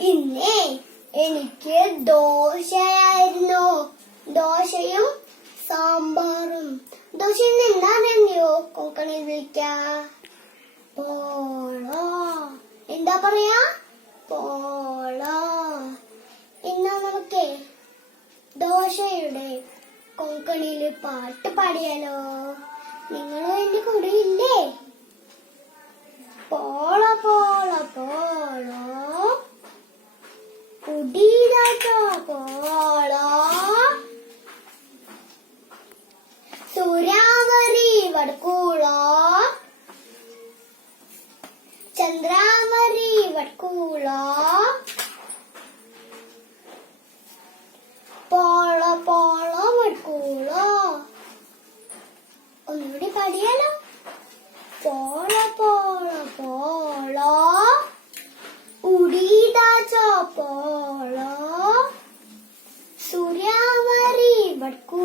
ഇന്നേ എനിക്ക് ദോശയായിരുന്നു. ദോശയും സാമ്പാറും. ദോശ എന്താണെന്നോ കൊക്കണിൽ വിളിക്ക? പോളോ. എന്താ പറയാ? പോളോ. എന്നാ നമുക്ക് ദോശയുടെ കൊങ്കണിയില് പാട്ട് പാടിയാലോ? നിങ്ങളും എന്റെ കൂടെ ഇല്ലേ? പോളോ പോളോ പോളോ ഉടീരാട്ടോ പോളോ സൂര്യാവരി വടക്കൂളോ ചന്ദ്രാവരി വടക്കൂളോ പോളോ പോളോ വടക്കൂളോ. ഒന്നുകൂടി പാടിയാലോ? പോളോ പോളോ പോളോ ഉടീതാച്ചോ പോളോ സൂര്യാവരി വടക്കൂ